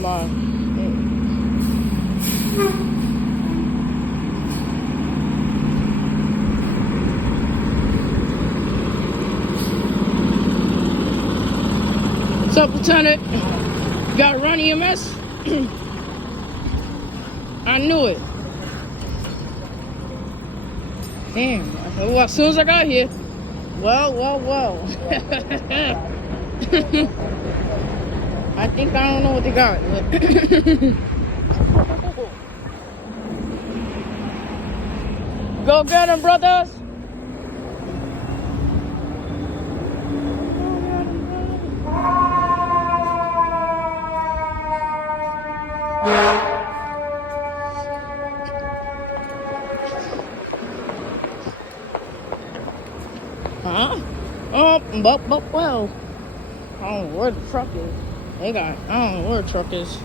My. What's up, Lieutenant? You got to run EMS? I knew it. Damn. Well, as soon as I got here. Well. I think I don't know what they got. Go get them, brothers. Huh? Oh, but well. I don't know where the truck is. I don't know where the truck is.